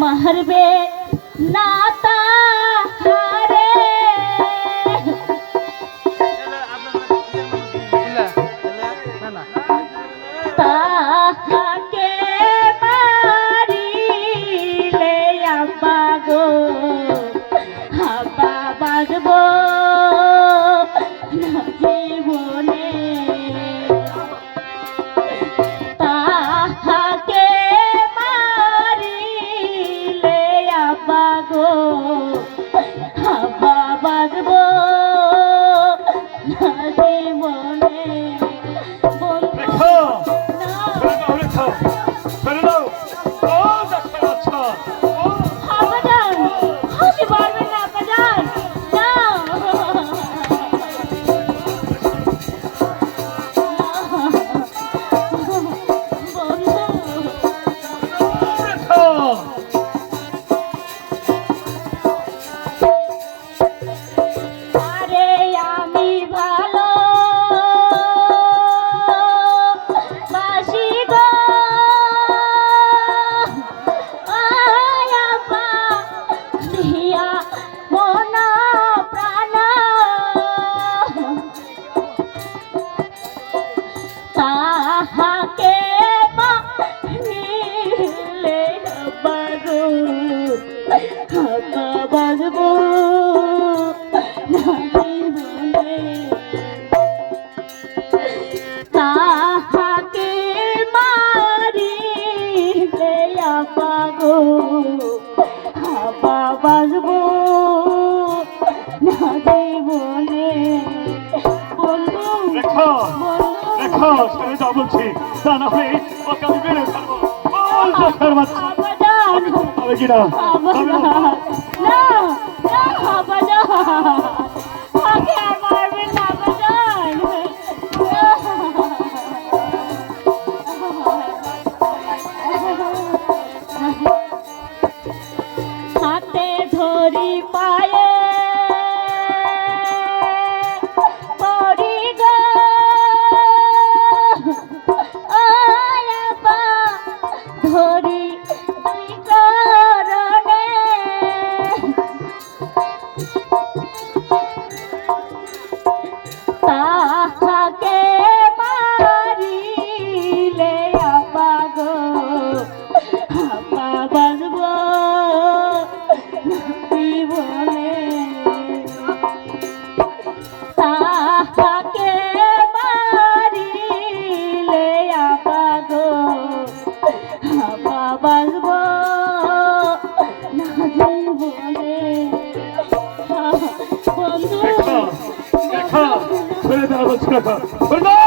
মারবে না তাহারে তাহাকে মারিলে আব্বা গো আব্বা বাজব না জীবনে তাহাকে মারিলে আব্বা গো আব্বা বাজব না জীবনে তাহাকে মারিলে আব্বা গো আব্বা বাজব না জীবনে তাহাকে মারিলে আব্বা গো আব্বা বাজব না জীবনে বন্ধু ছেড়ে দাও বলছি তা না হলে ওকে আমি মেরে ফেলবো কিনা হাতে ধরি পায়ে ধরি করণে তাহাকে মারিলে আব্বা গো আব্বা বাজব জীবনে তাহাকে মারিলে আব্বা গো আব্বা বাজব না জীবনে বন্ধু ছেড়ে দাও বলছি